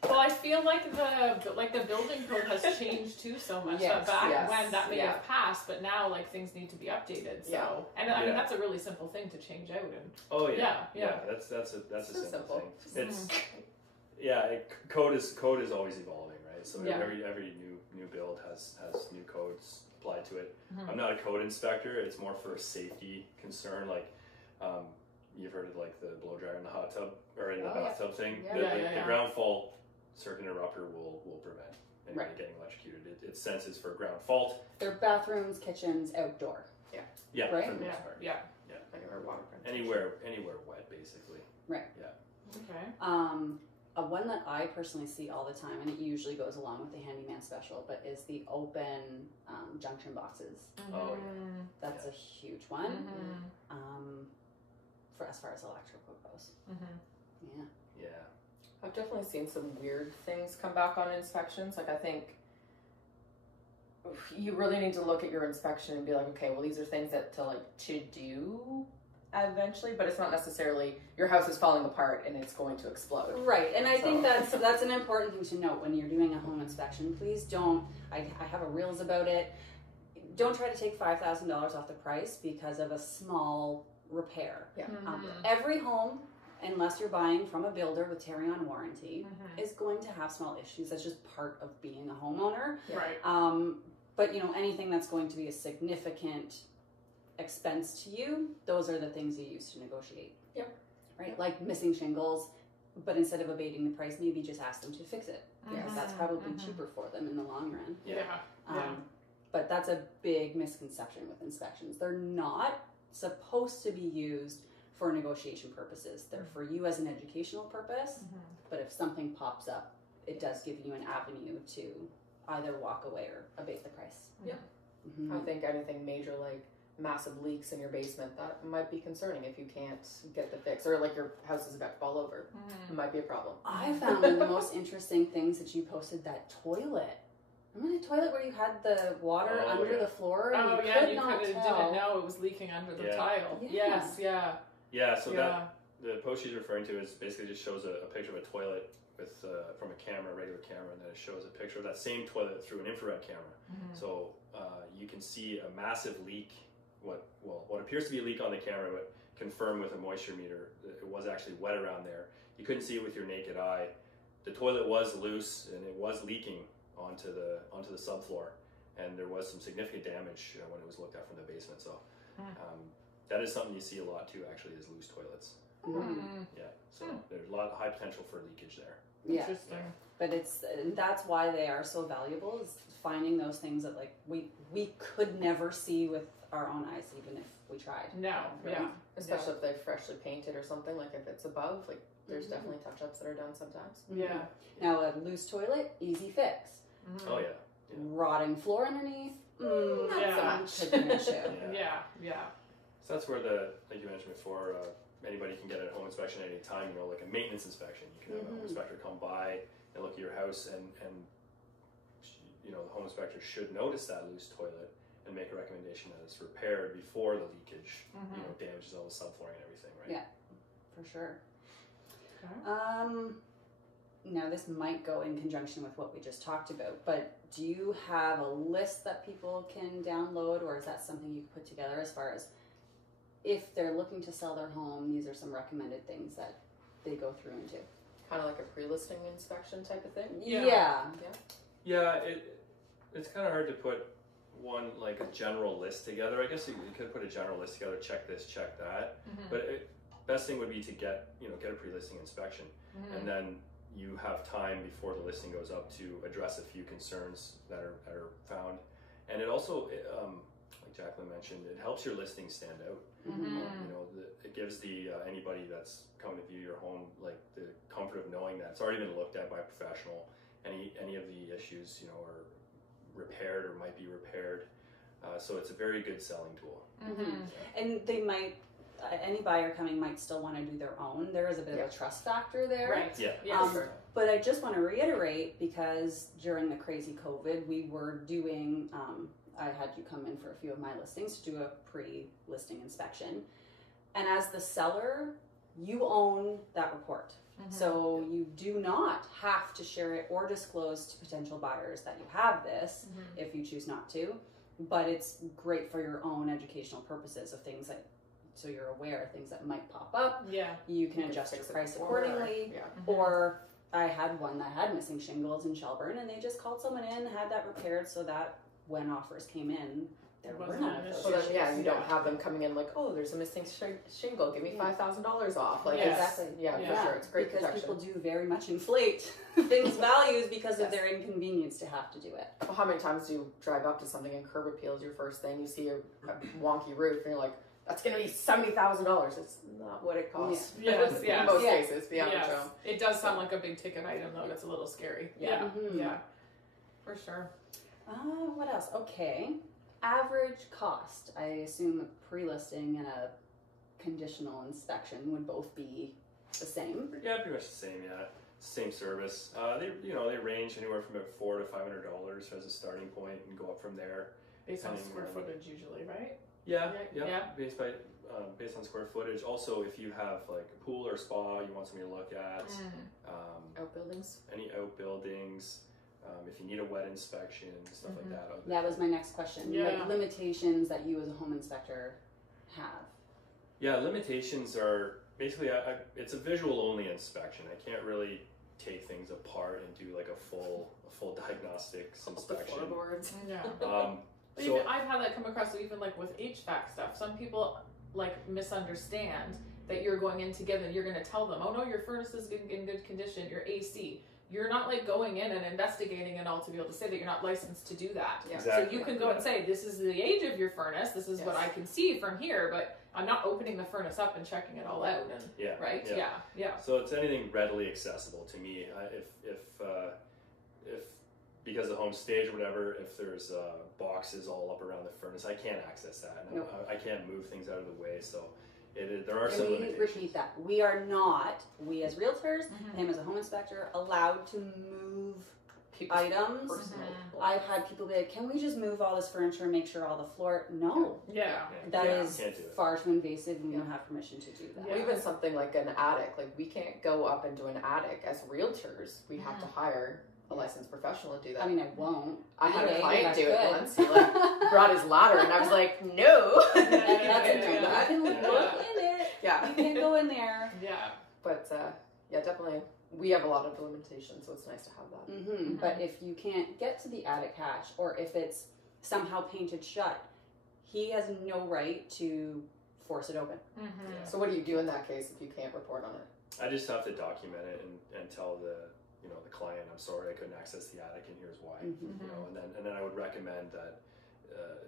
Well, I feel like the building code has changed too so much. Yes, Back when that may yeah. have passed, but now like things need to be updated. So, Yeah. and I mean that's a really simple thing to change out. And Oh yeah, yeah. That's a So simple thing. It's code is always evolving, right? So Yeah. every new build has new codes applied to it. I'm not a code inspector. It's more for a safety concern, like. You've heard of like the blow dryer in the hot tub or in the bathtub thing. Yeah. The ground fault circuit interrupter will prevent anybody getting electrocuted. It senses for ground fault. Their bathrooms, kitchens, outdoor. Yeah, Right? for the most part. Yeah. Anywhere water. Anywhere wet, basically. Right. Okay. One that I personally see all the time, and it usually goes along with the handyman special, but is the open junction boxes. Oh That's a huge one. For as far as electrical goes. Yeah. I've definitely seen some weird things come back on inspections. Like I think you really need to look at your inspection and be like, okay, well these are things to do eventually, but it's not necessarily your house is falling apart and it's going to explode. Right, and I think that's an important thing to note when you're doing a home inspection. Please don't. I have a reels about it. Don't try to take $5,000 off the price because of a small repair. Yeah. Every home, unless you're buying from a builder with carry-on warranty, is going to have small issues. That's just part of being a homeowner. Right. But anything that's going to be a significant expense to you, those are the things you use to negotiate. Yep. Right? Like missing shingles, but instead of abating the price, maybe just ask them to fix it. Because that's probably cheaper for them in the long run. Yeah. But that's a big misconception with inspections. They're not supposed to be used for negotiation purposes. They're for you as an educational purpose, but if something pops up, it does give you an avenue to either walk away or abate the price. Yeah. I think anything major like massive leaks in your basement, that might be concerning if you can't get the fix, or like your house is about to fall over. It might be a problem. I found one of the most interesting things that you posted, that toilet. Remember the toilet where you had the water under the floor and you could not didn't know it was leaking under the tile. Yeah. Yes, So that the post she's referring to is basically just shows a picture of a toilet with from a camera, a regular camera, and then it shows a picture of that same toilet through an infrared camera. So you can see a massive leak. What appears to be a leak on the camera, but confirmed with a moisture meter, it was actually wet around there. You couldn't see it with your naked eye. The toilet was loose and it was leaking onto the subfloor, and there was some significant damage when it was looked at from the basement. So that is something you see a lot too, actually, is loose toilets. So there's a lot of high potential for leakage there. Interesting. But that's why they are so valuable, is finding those things that like we could never see with our own eyes, even if we tried. No. Yeah. Especially if they're freshly painted or something, like if it's above, like there's definitely touch-ups that are done sometimes. Yeah. Now a loose toilet, easy fix. Oh yeah. Rotting floor underneath, not so much an issue. Yeah. So that's where like you mentioned before, anybody can get a home inspection at any time. Like a maintenance inspection, you can have a home inspector come by and look at your house, and the home inspector should notice that loose toilet and make a recommendation that it's repaired before the leakage, damages all the subflooring and everything, right? Yeah, for sure. Okay. Now this might go in conjunction with what we just talked about, but do you have a list that people can download, or is that something you could put together as far as if they're looking to sell their home, these are some recommended things that they go through and do? Kind of like a pre-listing inspection type of thing? Yeah. It's kind of hard to put one, like a general list together. I guess you could put a general list together, check this, check that. But best thing would be to get a pre-listing inspection, and then you have time before the listing goes up to address a few concerns that are found. And it also, like Jacqueline mentioned, it helps your listing stand out. It gives anybody that's coming to view your home like the comfort of knowing that it's already been looked at by a professional. Any of the issues are repaired or might be repaired. So it's a very good selling tool. And they might, any buyer coming might still want to do their own. There is a bit of a trust factor there. Right. Yeah. But I just want to reiterate, because during the crazy COVID, we were doing, I had you come in for a few of my listings to do a pre-listing inspection. And as the seller, you own that report. So you do not have to share it or disclose to potential buyers that you have this if you choose not to, but it's great for your own educational purposes of things that, so you're aware of things that might pop up. You can adjust your price accordingly. Or I had one that had missing shingles in Shelburne, and they just called someone in, had that repaired, so that when offers came in, there were none of those. So that, you don't have them coming in like, oh, there's a missing shingle, give me $5,000 off. Like, exactly. For sure, it's great because protection. people do very much inflate things' values because of their inconvenience to have to do it. Well, how many times do you drive up to something and curb appeal is your first thing? You see a wonky roof, and you're like, that's going to be $70,000. It's not what it costs. In most cases, beyond the show. It does sound like a big ticket item, though. It's a little scary. For sure. What else? Okay. Average cost. I assume a pre-listing and a conditional inspection would both be the same. Yeah, pretty much the same. Yeah, same service. They range anywhere from about $400 to $500 as a starting point, and go up from there. Based on square footage, usually, right? Yeah. Based on square footage. Also, if you have like a pool or spa you want somebody to look at, outbuildings, any outbuildings, if you need a wet inspection, stuff like that. That was my next question. Like limitations that you as a home inspector have. Yeah, limitations are basically it's a visual only inspection. I can't really take things apart and do like a full diagnostics inspection. The floorboards. But even, I've had that come across, so even like with HVAC stuff, some people like misunderstand that you're going in together and you're going to tell them, oh no, your furnace is in good condition, your AC. You're not like going in and investigating and all to be able to say that you're not licensed to do that. Exactly. So you can go and say, this is the age of your furnace, this is what I can see from here, but I'm not opening the furnace up and checking it all out. And right? Yeah. So it's anything readily accessible to me. If because of the home stage or whatever, if there's boxes all up around the furnace, I can't access that. And I can't move things out of the way. So there are some limitations. Repeat that. We are not, we as realtors, him as a home inspector, allowed to move items. I've had people be like, can we just move all this furniture and make sure all the floor? No. That is far too invasive, and we don't have permission to do that. Well, even something like an attic, like we can't go up into an attic as realtors. We have to hire a licensed professional to do that. I mean, I won't. I had a client do it once. He brought his ladder, and I was like, no. You can look in it. You can go in there. But definitely, we have a lot of limitations, so it's nice to have that. But if you can't get to the attic hatch, or if it's somehow painted shut, he has no right to force it open. So what do you do in that case if you can't report on it? I just have to document it and tell the client, I'm sorry I couldn't access the attic, and here's why. And then I would recommend that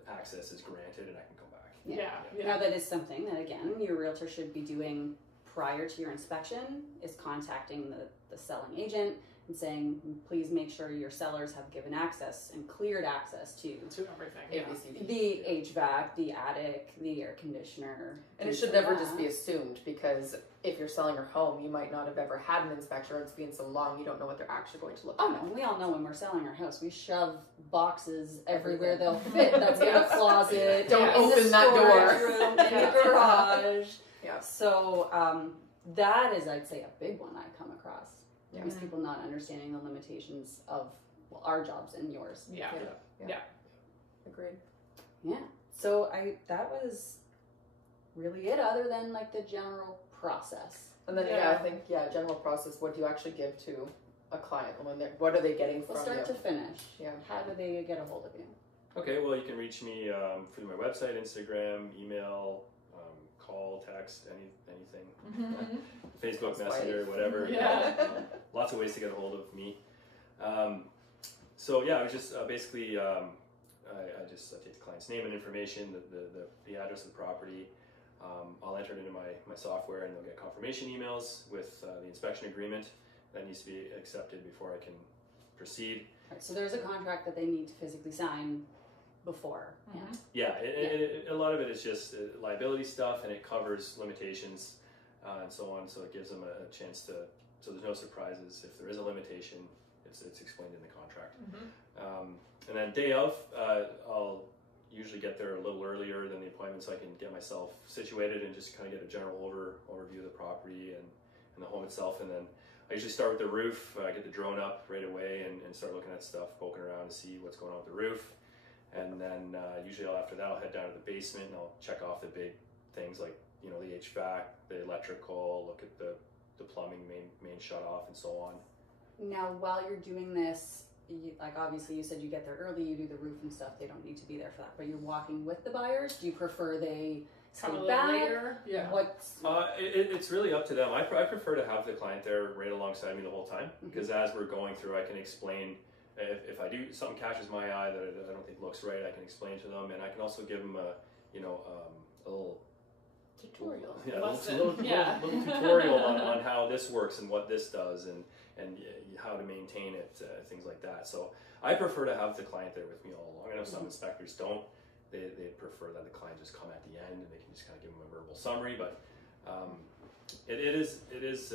access is granted and I can come back. Now that is something that, again, your realtor should be doing prior to your inspection, is contacting the selling agent and saying, please make sure your sellers have given access and cleared access to everything. The HVAC, the attic, the air conditioner. And it should never just be assumed, because if you're selling your home, you might not have ever had an inspector, and it's been so long, you don't know what they're actually going to look at. Oh no, we all know when we're selling our house, we shove boxes everywhere they'll fit. That's in a closet. Don't open that door. Room, in the garage. So that is, I'd say, a big one I come across. Is people not understanding the limitations of our jobs and yours. Agreed. So that was really it, other than like the general process. And then I think general process. What do you actually give to a client when what are they getting from you? Start to finish. How do they get a hold of you? Okay, well, you can reach me through my website, Instagram, email, call, text, anything. Facebook Messenger, whatever. Lots of ways to get a hold of me. I was just basically I just take the client's name and information, the address of the property. I'll enter it into my software, and they'll get confirmation emails with the inspection agreement that needs to be accepted before I can proceed. Right, so there's a contract that they need to physically sign before. A lot of it is just liability stuff, and it covers limitations and so on, so it gives them a chance to, so there's no surprises. If there is a limitation, it's explained in the contract. And then day of, I'll usually get there a little earlier than the appointment, so I can get myself situated and just kind of get a general overview of the property, and the home itself, and then I usually start with the roof. I get the drone up right away and start looking at stuff, poking around to see what's going on with the roof. And then usually after that, I'll head down to the basement and I'll check off the big things like, you know, the HVAC, the electrical, look at the plumbing, main shut off, and so on. Now, while you're doing this, like obviously you said you get there early, you do the roof and stuff, they don't need to be there for that, but you're walking with the buyers. Do you prefer they Come stay a back? little later. Yeah. What's It's really up to them. I prefer to have the client there right alongside me the whole time, because as we're going through, I can explain if I do something catches my eye that I don't think looks right. I can explain to them, and I can also give them a little Tutorial. yeah, Lesson. little tutorial on how this works and what this does and how to maintain it, things like that. So I prefer to have the client there with me all along. I know some inspectors don't. They prefer that the client just come at the end and they can just kind of give them a verbal summary. But it is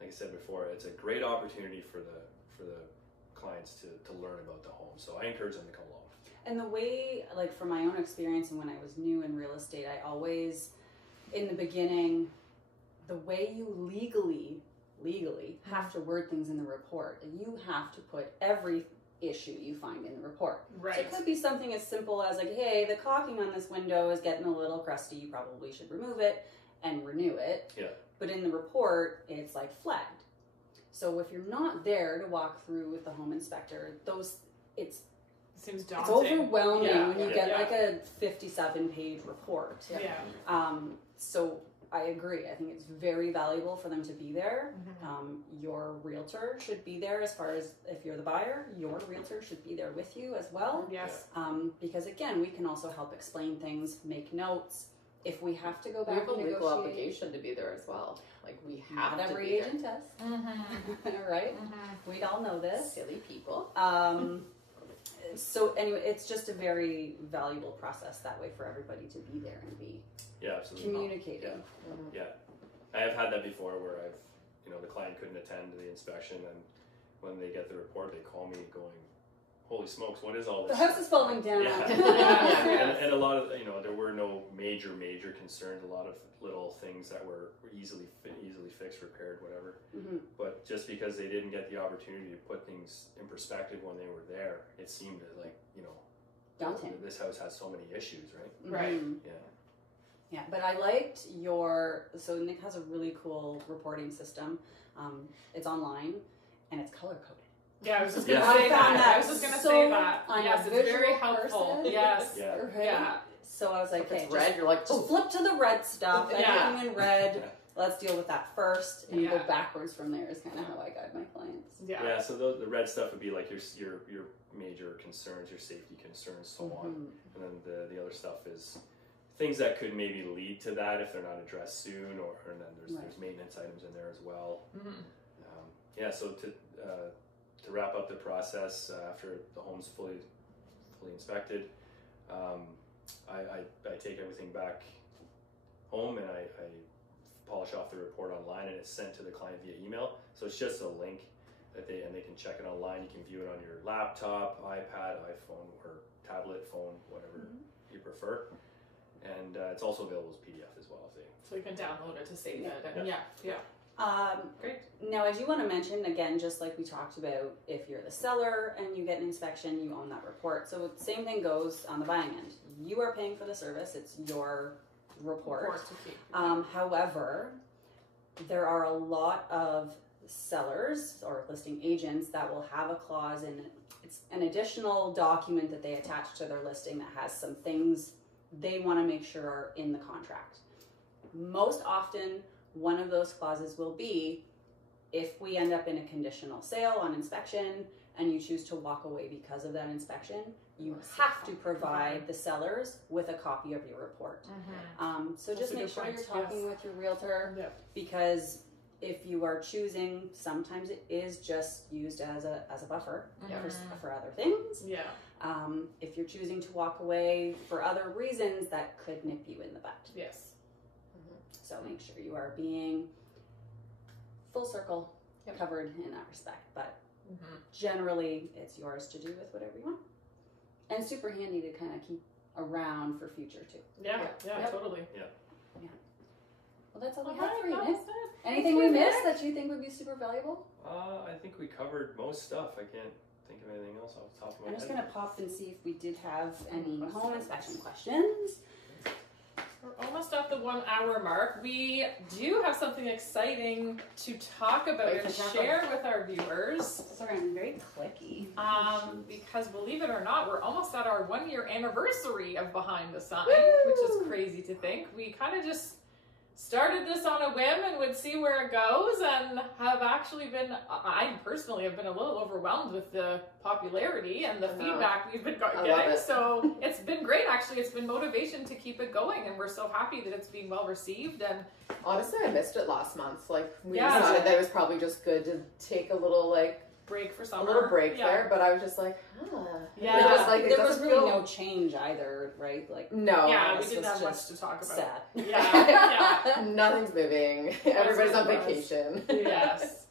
like I said before, it's a great opportunity for the clients to learn about the home. So I encourage them to come along. And the way, like from my own experience and when I was new in real estate, I always, in the beginning, the way you legally have to word things in the report, you have to put every issue you find in the report. Right. So it could be something as simple as like, hey, the caulking on this window is getting a little crusty, you probably should remove it and renew it. Yeah. But in the report, it's like flagged. So if you're not there to walk through with the home inspector, it's Seems it's daunting. overwhelming when you get Yeah. like a 57-page report. Yeah. So I agree. I think it's very valuable for them to be there. Your realtor should be there as far as if you're the buyer, your realtor should be there with you as well. Yes. Because again, we can also help explain things, make notes. If we have to go We back have a and legal negotiate, obligation to be there as well. Like we have not to every be agent does, right? We all know there. this. Silly people. So anyway, it's just a very valuable process that way for everybody to be there and be Absolutely. communicating. Yeah, I have had that before where the client couldn't attend the inspection, and when they get the report, they call me going, "Holy smokes, what is all this?" The house is falling down. Yeah. And a lot of there were no major concerns. A lot of little things that were easily fixed, repaired, whatever. But just because they didn't get the opportunity to put things in perspective when they were there, it seemed like Daunting. this house has so many issues, right? Right. Yeah, but I liked so Nick has a really cool reporting system. It's online and it's color coded. Yeah, I was just gonna Yeah. say that. I was So just gonna say that. I'm Yes, a it's very visual helpful. person. Yes. Yeah. Right? Yeah. So I was like, If hey, it's red, you're like, just flip to the red stuff. Yeah. Everything in red. Let's deal with that first and go Yeah. backwards from there is kind of how I guide my clients. Yeah. So the red stuff would be like your major concerns, your safety concerns, so on. And then the other stuff is things that could maybe lead to that if they're not addressed soon, and then there's maintenance items in there as well. So to wrap up the process after the home's fully inspected, I take everything back home and I polish off the report online, and it's sent to the client via email. So it's just a link that they can check it online. You can view it on your laptop, iPad, iPhone, or tablet, phone, whatever you prefer. And it's also available as PDF as well. So you can download it to save it. And Great. Now, I do want to mention, again, just like we talked about, if you're the seller and you get an inspection, you own that report. So the same thing goes on the buying end. You are paying for the service. It's your report. To keep. However, there are a lot of sellers or listing agents that will have a clause in it. It's an additional document that they attach to their listing that has some things they want to make sure are in the contract. Most often, one of those clauses will be, if we end up in a conditional sale on inspection and you choose to walk away because of that inspection, you have to provide the sellers with a copy of your report. So That's just a make good sure point. you're talking with your realtor, because if you are choosing, sometimes it is just used as a buffer for other things. If you're choosing to walk away for other reasons, that could nip you in the butt. Yes. So make sure you are being full circle covered in that respect. But generally, it's yours to do with whatever you want. And super handy to kind of keep around for future too. Yeah, totally. Well, Well, that's all we All have right, for you, that Nick. was it. Anything we missed that you think would be super valuable? I think we covered most stuff. I can't think of anything else off the top of my I'm just head. going to pop and see if we did have any home inspection questions. We're almost at the 1 hour mark. We do have something exciting to talk about and share with our viewers. Sorry, I'm very clicky. Because believe it or not, we're almost at our 1 year anniversary of Behind the Sign, which is crazy to think. We kind of just started this on a whim and would see where it goes, and have actually been, I personally have been a little overwhelmed with the popularity and the feedback we've been getting. So it's been great, actually. It's been motivation to keep it going, and we're so happy that it's being well received. And honestly, I missed it last month. Like, we Yeah. decided that it was probably just good to take a little, like, break for a summer. little break there, but I was just like, Yeah. It just, like, it There was doesn't really feel- no change either, right? Like, No. Yeah, we this didn't was have much just to talk about. sad. Yeah. Nothing's moving. Everybody's on what it was. vacation. Yes.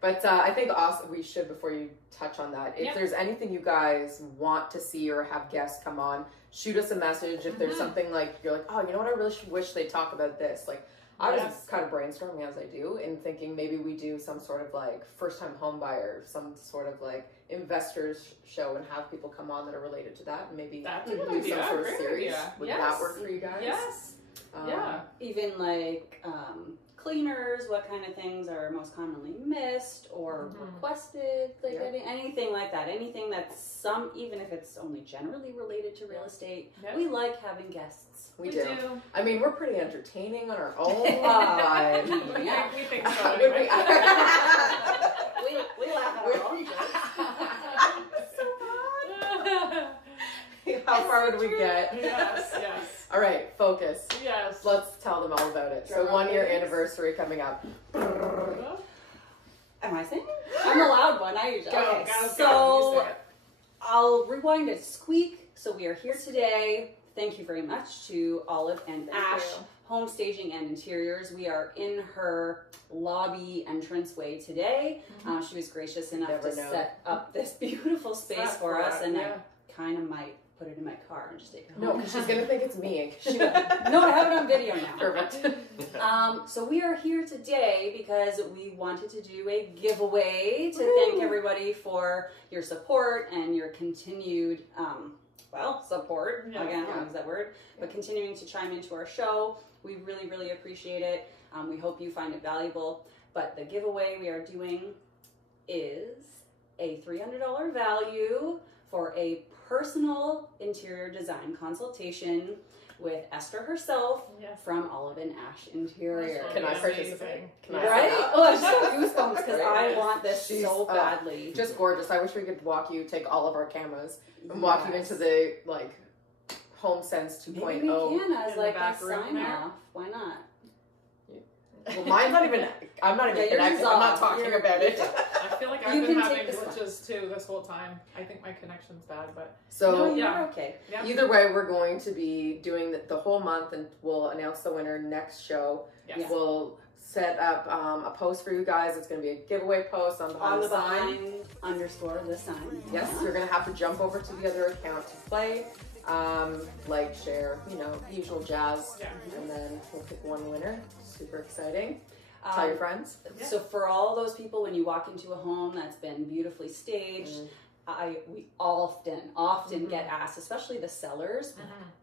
But I think also we should, before you touch on that, if there's anything you guys want to see or have guests come on, shoot us a message. If there's something like, you're like, oh, you know what, I really wish they talk about this. Like, I was kind of brainstorming as I do and thinking maybe we do some sort of like first-time home buyer, some sort of like investors show and have people come on that are related to that. And maybe That's do a good some idea. sort of Great series. idea. Would Yes. that work for you guys? Yes. Yeah. even like cleaners, what kind of things are most commonly missed or requested, like anything like that. Anything that's even if it's only generally related to real estate. Yep. We like having guests. We do. I mean, we're pretty entertaining on our own. Yeah. We think so Would anyway. we laugh at our own jokes. How far would we get? Yes, yes. All right, focus. Yes. Let's tell them all about it. So Drum 1 year roll, please. anniversary coming up. Am I saying? I'm the loud one. I usually. Okay, Go, so you say it. I'll rewind a squeak. So we are here today. Thank you very much to Olive and Ash, Home Staging and Interiors. We are in her lobby entranceway today. She was gracious enough to set up this beautiful space for us, and I kind of might put it in my car and just take it home. No, because she's going to think it's me. No, I have it on video now. Perfect. So we are here today because we wanted to do a giveaway to thank everybody for your support and your continued, support. Again, I'll use that word, but continuing to chime into our show. We really, really appreciate it. We hope you find it valuable. But the giveaway we are doing is a $300 value for a personal interior design consultation with Esther herself from Olive and Ash Interior. Can I participate? Can I Right? sign up? Oh, I just got goosebumps because I want this She's, so badly. Just gorgeous. I wish we could take all of our cameras and walk you into the, like, HomeSense 2.0. Maybe we can as In the like back a room sign there. off. Why not? Well, mine's not even, I'm not even Yeah, yours connected. is I'm not off. talking about it. I feel like You I've been can having take this one. glitches too this whole time. I think my connection's bad, but So, No, you're yeah. okay. yeah. either way, we're going to be doing the whole month, and we'll announce the winner next show. Yes. We'll set up a post for you guys. It's going to be a giveaway post on Behind the Sign. _ the sign. Yes, you're going to have to jump over to the other account to play. Like, share, usual jazz. Yeah. And then we'll pick one winner. Super exciting. Tell your friends. So for all those people, when you walk into a home that's been beautifully staged, we often get asked, especially the sellers,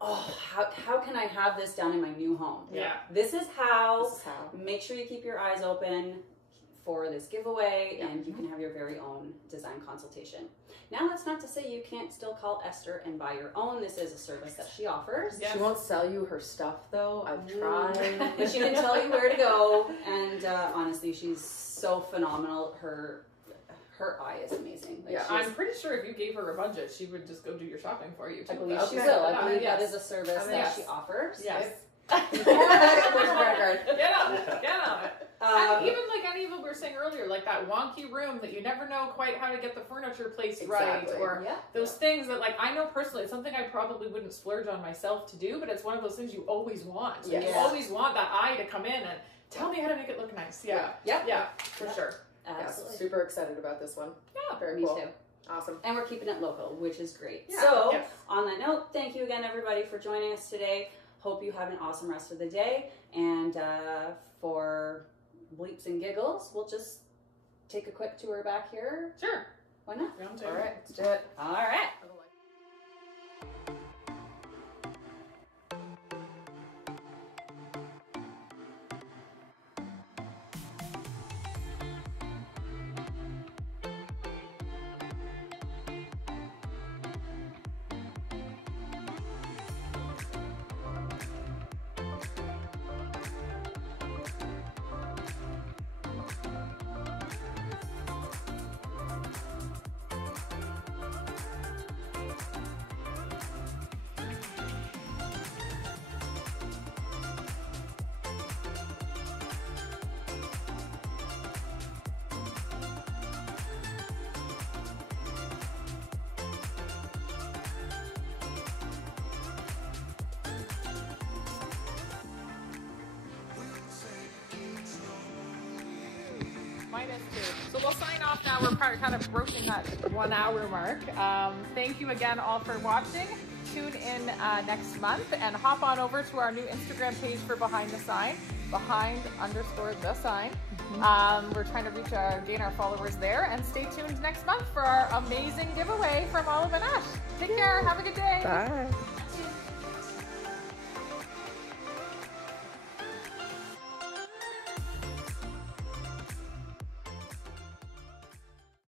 oh, how can I have this done in my new home? Yeah. This is how. This is how. Make sure you keep your eyes open for this giveaway, and you can have your very own design consultation. Now, that's not to say you can't still call Esther and buy your own. This is a service that she offers. Yes. She won't sell you her stuff, though. I've tried. But she can tell you where to go, and honestly, she's so phenomenal. Her eye is amazing. Like, Yeah. I'm pretty sure if you gave her a budget, she would just go do your shopping for you too. I believe she Okay. will. I believe that Yes. is a service that Yes. she offers. Yes. Where's the record? Get on it. Get on it. Um, And even like any of what we were saying earlier, like that wonky room that you never know quite how to get the furniture placed Exactly. right, or Yeah. those things that, like, I know personally, it's something I probably wouldn't splurge on myself to do, but it's one of those things you always want. Like, Yes. you always want that eye to come in and tell me how to make it look nice. Yeah. Yep. Yeah, for Yep. sure. Yes, Absolutely. super excited about this one. Yeah. Very Me cool. too. Awesome. And we're keeping it local, which is great. Yeah. So, Yes. on that note, thank you again, everybody, for joining us today. Hope you have an awesome rest of the day. And for bleeps and giggles, we'll just take a quick tour back here. Sure. Why not? All right, let's do it. All right. -2. So we'll sign off now. We're kind of broaching that 1 hour mark. Thank you again all for watching. Tune in next month and hop on over to our new Instagram page for Behind the Sign, behind_the sign. We're trying to gain our followers there, and stay tuned next month for our amazing giveaway from 𝔹𝕙𝕚𝕚𝕟. Take care. Have a good day. Bye.